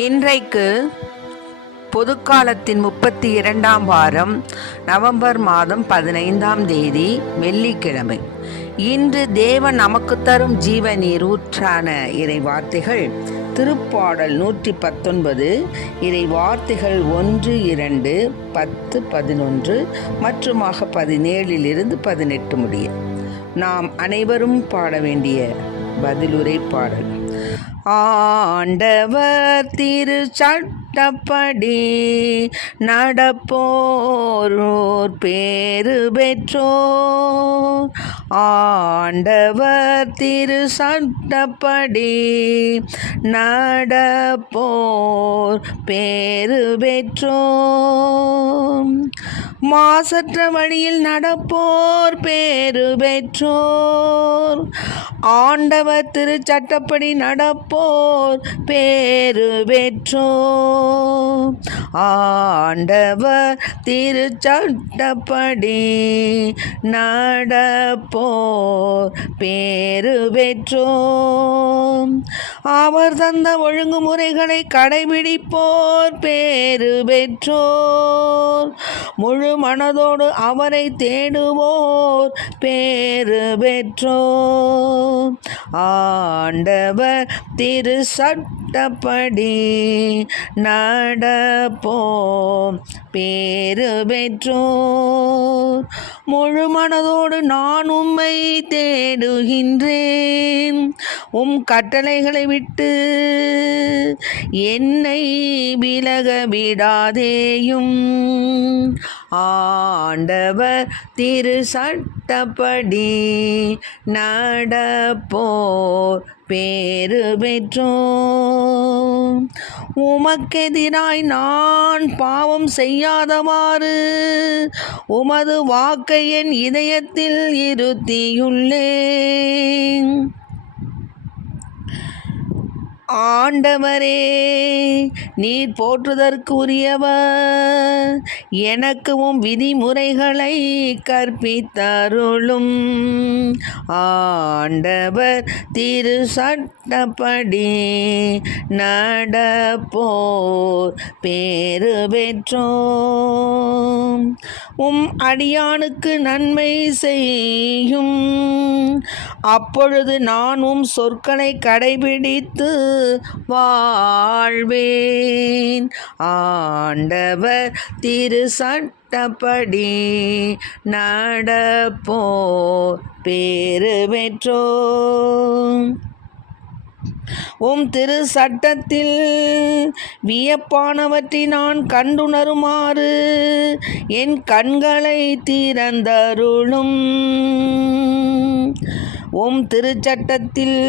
இன்றைக்கு பொதுக்காலத்தின் 32ஆம் வாரம் நவம்பர் மாதம் 15ஆம் தேதி வெள்ளிக்கிழமை. இன்று தேவன் நமக்கு தரும் ஜீவ நீர் ஊற்றான இறை வார்த்தைகள் திருப்பாடல் 119, இறை வார்த்தைகள் 1, 2, 10, 11 மற்றுமாக 17 18 முடிய. நாம் அனைவரும் பாட வேண்டிய பதிலுரை பாடல். ஆண்டவர் திரு சட்டப்படி நடப்போர் பேறு பெற்றோர். ஆண்டவர் திரு சட்டப்படி நடப்போர் பேறு பெற்றோர். மாசற்ற வழியில் நடப்போர் பேறு பெற்றோர். ஆண்டவர் திரு சட்டப்படி நடப்போர் பேறு பெற்றோர். ஆண்டவர் திரு சட்டப்படி நடப்போர் பேறு பெற்றோர். அவர் தந்த ஒழுங்குமுறைகளை கடைபிடிப்போர் பேறு பெற்றோர். முழு மனதோடு அவரை தேடுவோர் பேறு பெற்றோர். ஆண்டவர் திரு சட்டப்படி நடப்போம் பேறு பெற்றோர். முழு மனதோடு நான் உம்மை தேடுகின்றேன். உம் கட்டளைகளை விட்டு என்னை விலக விடாதேயும். ஆண்டவர் திரு சட்டப்படி நடப்போர் பேறு பெற்றோர். உமக்கெதிராய் நான் பாவம் செய்யாதவாறு உமது வாக்கை என் இதயத்தில் இருத்தியுள்ளேன். ஆண்டவரே, நீர் போற்றுதற்கு உரியவர். எனக்கு உம் விதிமுறைகளை கற்பித்தருளும். ஆண்டவர் திரு சட்டப்படி நடப்போர் பேறு பெற்றோர். உம் அடியானுக்கு நன்மை செய்யும். அப்பொழுது நான் உம் சொற்களை கடைபிடித்து வாழ்வேன். ஆண்டவர் திரு சட்டப்படி நடப்போர் பேறு பெற்றோர். உம் திரு சட்டத்தில் வியப்பானவற்றை நான் கண்டுணருமாறு என் கண்களை திறந்தருளும். உம் திருச்சட்டத்தில்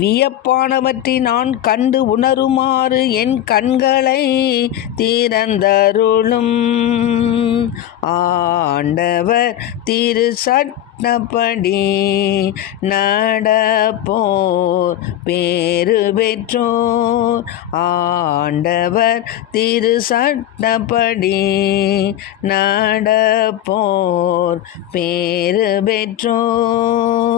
வியப்பானவற்றை நான் கண்டு உணருமாறு என் கண்களை திறந்தருளும். ஆண்டவர் திரு சட்டப்படி நடப்போர் பேறு பெற்றோர். ஆண்டவர் திரு சட்டப்படி நடப்போர் பேறு பெற்றோர்.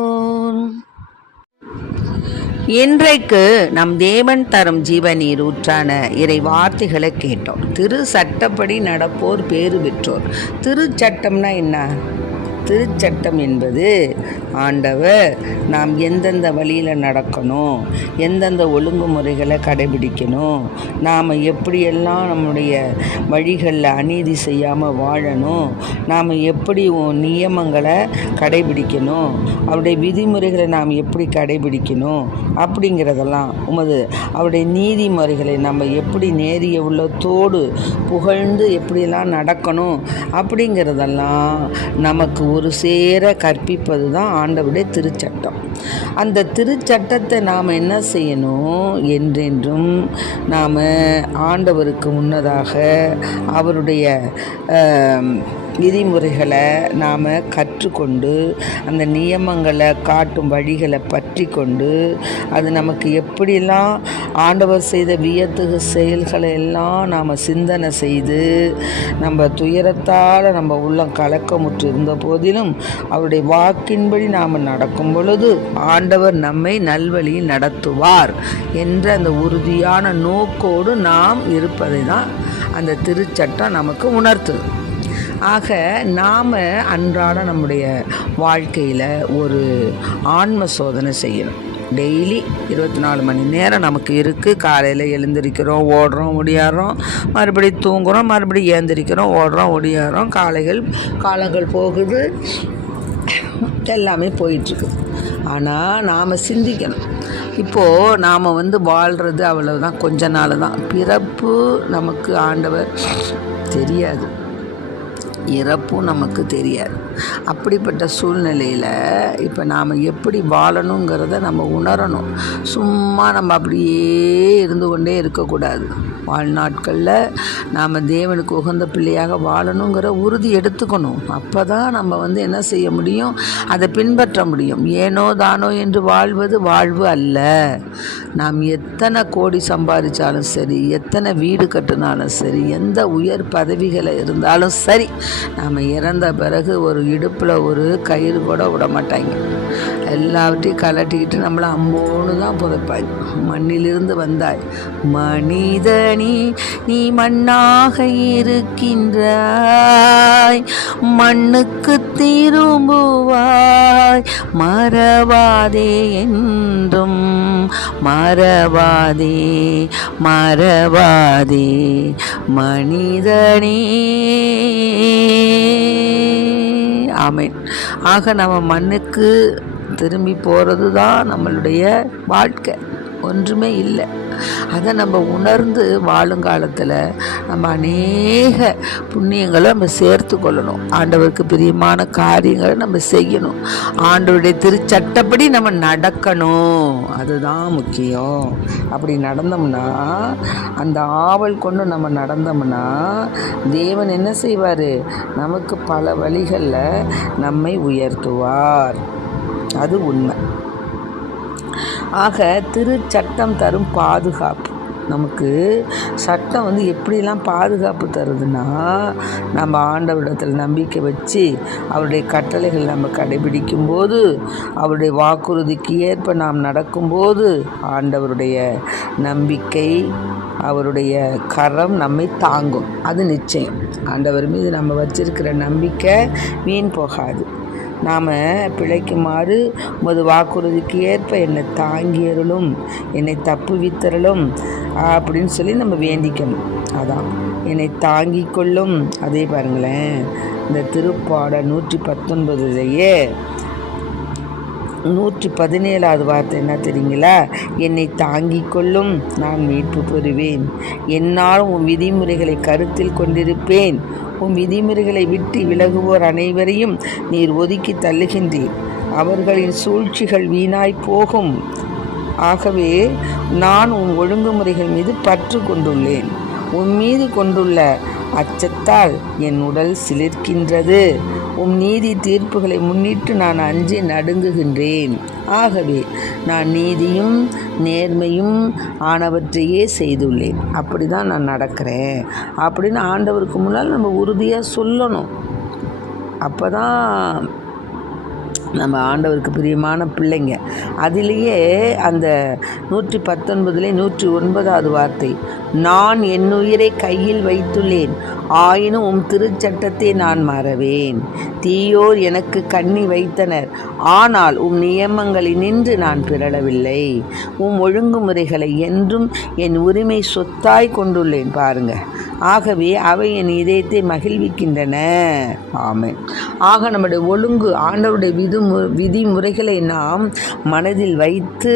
இன்றைக்கு நம் தேவன் தரும் ஜீவநீர் ஊற்றான இறை வார்த்தைகளை கேட்டோம். திரு சட்டப்படி நடப்போர் பேறு பெற்றோர். திருச்சட்டம்னா என்ன? திருச்சட்டம் என்பது ஆண்டவர் நாம் எந்தெந்த வழியில் நடக்கணும், எந்தெந்த ஒழுங்குமுறைகளை கடைபிடிக்கணும், நாம் எப்படியெல்லாம் நம்முடைய வழிகளில் அநீதி செய்யாமல் வாழணும், நாம் எப்படி நியமங்களை கடைபிடிக்கணும், அவருடைய விதிமுறைகளை நாம் எப்படி கடைபிடிக்கணும் அப்படிங்கிறதெல்லாம் அவருடைய நீதிமுறைகளை நம்ம எப்படி நேரிய உள்ளத்தோடு புகழ்ந்து எப்படியெல்லாம் நடக்கணும் அப்படிங்கிறதெல்லாம் நமக்கு ஒரு சேர கற்பிப்பது தான் ஆண்டவருடைய திருச்சட்டம். அந்த திருச்சட்டத்தை நாம் என்ன செய்யணும்? என்றென்றும் நாம் ஆண்டவருக்கு முன்னதாக அவருடைய விதிமுறைகளை நாம் கற்றுக்கொண்டு அந்த நியமங்களை காட்டும் வழிகளை பற்றி கொண்டு அது நமக்கு எப்படிலாம் ஆண்டவர் செய்த வியத்தகு செயல்களை எல்லாம் நாம் சிந்தனை செய்து நம்ம துயரத்தால் நம்ம உள்ளம் கலக்கமுற்று இருந்த போதிலும் அவருடைய வாக்கின்படி நாம் நடக்கும் பொழுது ஆண்டவர் நம்மை நல்வழியில் நடத்துவார் என்ற அந்த உறுதியான நோக்கோடு நாம் இருப்பதை தான் அந்த திருச்சட்டம் நமக்கு உணர்த்துது. ஆக நாம் அன்றாட நம்முடைய வாழ்க்கையில் ஒரு ஆன்ம சோதனை செய்யணும். டெய்லி 24 மணி நேரம் நமக்கு இருக்குது. காலையில் எழுந்திரிக்கிறோம், ஓடுறோம், ஒடியாடுறோம், மறுபடியும் தூங்குகிறோம், மறுபடியும் ஏந்திரிக்கிறோம், ஓடுறோம், ஒடியாடுறோம். காலங்கள் போகுது, எல்லாமே போயிட்டுருக்குது. ஆனால் நாம் சிந்திக்கணும். இப்போது நாம் வாழ்கிறது அவ்வளவுதான், கொஞ்ச நாள் தான். பிறப்பு நமக்கு ஆண்டவர் தெரியாது, இறப்பும் நமக்கு தெரியாது. அப்படிப்பட்ட சூழ்நிலையில் இப்போ நாம் எப்படி வாழணுங்கிறத நம்ம உணரணும். சும்மா நம்ம அப்படியே இருந்து கொண்டே இருக்கக்கூடாது. வாழ்நாட்களில் நாம் தேவனுக்கு உகந்த பிள்ளையாக வாழணுங்கிற உறுதி எடுத்துக்கணும். அப்போ தான் நம்ம என்ன செய்ய முடியும், அதை பின்பற்ற முடியும். ஏனோ தானோ என்று வாழ்வது வாழ்வு அல்ல. நாம் எத்தனை கோடி சம்பாதிச்சாலும் சரி, எத்தனை வீடு கட்டினாலும் சரி, எந்த உயர் பதவிகளை இருந்தாலும் சரி, நாம் இறந்த பிறகு ஒரு இடுப்பில் ஒரு கயிறு கூட விட மாட்டாங்க. எல்லாவற்றையும் கலட்டிக்கிட்டு நம்மளை அம்மோன்னு தான் புதைப்பாங்க. மண்ணிலிருந்து வந்தாய் மனிதனி, நீ மண்ணாக இருக்கின்றாய், மண்ணுக்கு திரும்புவாய், மறவாதே என்றும் மறவாதே, மறவாதே மனிதனே. ஆமென். ஆக நம்ம மண்ணுக்கு திரும்பி போகிறது தான் நம்மளுடைய வாழ்க்கை, ஒன்றுமே இல்லை. அதை நம்ம உணர்ந்து வாழுங்காலத்தில் நம்ம அநேக புண்ணியங்களை நம்ம சேர்த்து கொள்ளணும். ஆண்டவருக்கு பிரியமான காரியங்களை நம்ம செய்யணும். ஆண்டவருடைய திருச்சட்டப்படி நம்ம நடக்கணும், அதுதான் முக்கியம். அப்படி நடந்தோம்னா, அந்த ஆவல் கொண்டு நம்ம நடந்தோம்னா தேவன் என்ன செய்வார், நமக்கு பல வழிகளில் நம்மை உயர்த்துவார். அது உண்மை. ஆக திருச்சட்டம் தரும் பாதுகாப்பு. நமக்கு சட்டம் எப்படிலாம் பாதுகாப்பு தருதுன்னா, நம்ம ஆண்டவரிடத்தில் நம்பிக்கை வச்சு அவருடைய கட்டளைகள் நம்ம கடைபிடிக்கும்போது, அவருடைய வாக்குறுதிக்கு ஏற்ப நாம் நடக்கும்போது, ஆண்டவருடைய நம்பிக்கை, அவருடைய கரம் நம்மை தாங்கும். அது நிச்சயம். ஆண்டவர் மீது நம்ம வச்சிருக்கிற நம்பிக்கை வீண் போகாது. நாம் பிழைக்குமாறு உமது வாக்குறுதிக்கு ஏற்ப என்னை தாங்கியருளும், என்னை தப்புவித்தருளும் அப்படின்னு சொல்லி நம்ம வேண்டிக்கணும். அதான் என்னை தாங்கி கொள்ளும். அதே பாருங்களேன், இந்த திருப்பாடல் 119 117வது வார்த்தை என்ன தெரியுங்களா? என்னை தாங்கிக் கொள்ளும், நான் மீட்பு பெறுவேன். என்னாலும் உன் விதிமுறைகளை கருத்தில் கொண்டிருப்பேன். உன் விதிமுறைகளை விட்டு விலகுவோர் அனைவரையும் நீர் ஒதுக்கி தள்ளுகின்றீர். அவர்களின் சூழ்ச்சிகள் வீணாய் போகும். ஆகவே நான் உன் ஒழுங்குமுறைகள் மீது பற்று கொண்டுள்ளேன். உன் மீது கொண்டுள்ள அச்சத்தால் என் உடல் சிலிர்க்கின்றது. உம் நீதி தீர்ப்புகளை முன்னிட்டு நான் அஞ்சி நடுங்குகின்றேன். ஆகவே நான் நீதியும் நேர்மையும் ஆனவற்றையே செய்துள்ளேன். அப்படி தான் நான் நடக்கிறேன் அப்படின்னு ஆண்டவருக்கு முன்னால் நம்ம உறுதியாக சொல்லணும். அப்போ தான் நம்ம ஆண்டவருக்கு பிரியமான பிள்ளைங்க. அதிலேயே அந்த 119 109வது வார்த்தை, நான் என் உயிரை கையில் வைத்துள்ளேன், ஆயினும் உம் திருச்சட்டத்தை நான் மறவேன். தீயோர் எனக்கு கண்ணி வைத்தனர், ஆனால் உம் நியமங்களினின்று நான் பிறழவில்லை. உம் ஒழுங்குமுறைகளை என்றும் என் உரிமை சொத்தாய் கொண்டுள்ளேன். பாருங்க, ஆகவே அவை என் இதயத்தை மகிழ்விக்கின்றன. ஆமென். ஆக நம்முடைய ஒழுங்கு, ஆண்டவருடைய விதிமுறைகளை நாம் மனதில் வைத்து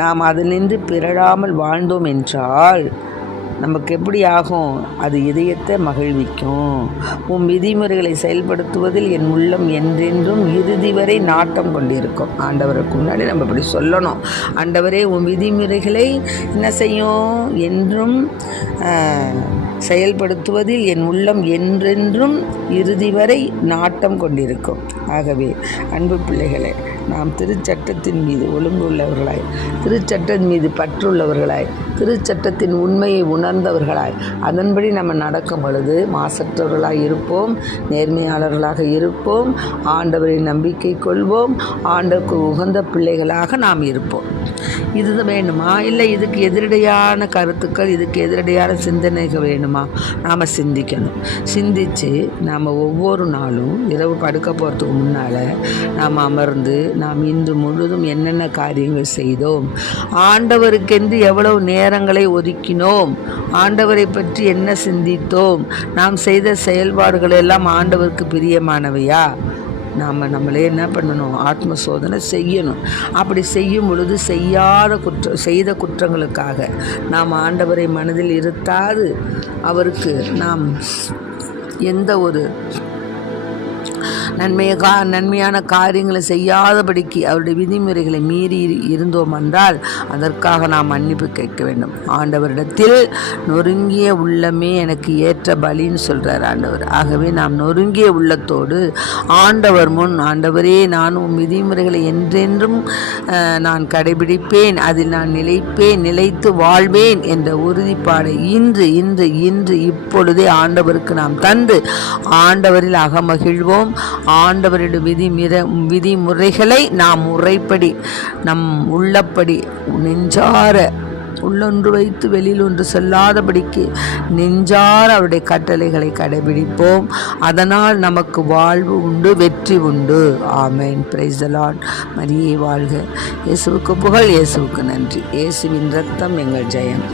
நாம் அதிலிருந்து பிறழாமல் வாழ்ந்தோம் என்றால் நமக்கு எப்படி ஆகும்? அது இதயத்தை மகிழ்விக்கும். உன் விதிமுறைகளை செயல்படுத்துவதில் என் உள்ளம் என்றென்றும் இறுதி வரை நாட்டம் கொண்டிருக்கும். ஆண்டவருக்கு முன்னாடி நம்ம இப்படி சொல்லணும், ஆண்டவரே உன் விதிமுறைகளை என்ன செய்யும்? என்றும் செயல்படுத்துவதில் என் உள்ளம் என்றென்றும் இறுதி வரை நாட்டம் கொண்டிருக்கும். ஆகவே அன்பு பிள்ளைகளே, நாம் திருச்சட்டத்தின் மீது ஒழுங்குள்ளவர்களாய், திருச்சட்டத்தின் மீது பற்றுள்ளவர்களாய், திருச்சட்டத்தின் உண்மையை உணர்ந்தவர்களாய், அதன்படி நம்ம நடக்கும் பொழுது மாசற்றவர்களாய் இருப்போம், நேர்மையாளர்களாக இருப்போம், ஆண்டவரை நம்பிக்கை கொள்வோம், ஆண்டவருக்கு உகந்த பிள்ளைகளாக நாம் இருப்போம். இது வேணுமா? இல்லை இதுக்கு எதிரடையான கருத்துக்கள், இதுக்கு எதிரடையான சிந்தனைகள் வேணுமா? நாம் சிந்திக்கணும். சிந்தித்து நாம் ஒவ்வொரு நாளும் இரவு படுக்க போகிறதுக்கு முன்னால் நாம் அமர்ந்து நாம் இன்று முழுதும் என்னென்ன காரியங்கள் செய்தோம், ஆண்டவருக்கென்று எவ்வளவு நேரங்களை ஒதுக்கினோம், ஆண்டவரை பற்றி என்ன சிந்தித்தோம், நாம் செய்த செயல்பாடுகள் எல்லாம் ஆண்டவருக்கு பிரியமானவையா? நாம் நம்மளே என்ன பண்ணணும்? ஆத்ம சோதனை செய்யணும். அப்படி செய்யும் பொழுது செய்த குற்றங்களுக்காக நாம் ஆண்டவரை மனதில் இருத்தாது அவருக்கு நாம் எந்த ஒரு நன்மையான காரியங்களை செய்யாதபடிக்கு அவருடைய விதிமுறைகளை மீறி இருந்தோம் என்றால் அதற்காக நாம் மன்னிப்பு கேட்க வேண்டும். ஆண்டவரிடத்தில் நொறுங்கிய உள்ளமே எனக்கு ஏற்ற பலின்னு சொல்கிறார் ஆண்டவர். ஆகவே நாம் நொறுங்கிய உள்ளத்தோடு ஆண்டவர் முன், ஆண்டவரே நான் உம் விதிமுறைகளை என்றென்றும் நான் கடைபிடிப்பேன், அதில் நான் நிலைப்பேன், நிலைத்து வாழ்வேன் என்ற உறுதிப்பாடை இன்று இன்று இன்று இப்பொழுதே ஆண்டவருக்கு நாம் தந்து ஆண்டவரில் அகமகிழ்வோம். ஆண்டவருடைய விதிமுறைகளை நாம் முறைப்படி நம் உள்ளப்படி நெஞ்சார உள்ளொன்று வைத்து வெளியில் ஒன்று சொல்லாதபடிக்கு நெஞ்சார அவருடைய கட்டளைகளை கடைபிடிப்போம். அதனால் நமக்கு வாழ்வு உண்டு, வெற்றி உண்டு. ஆமென். Praise the lord. மரியே வாழ்க. இயேசுவுக்கு புகழ், இயேசுவுக்கு நன்றி. இயேசுவின் இரத்தம் எங்கள் ஜெயம்.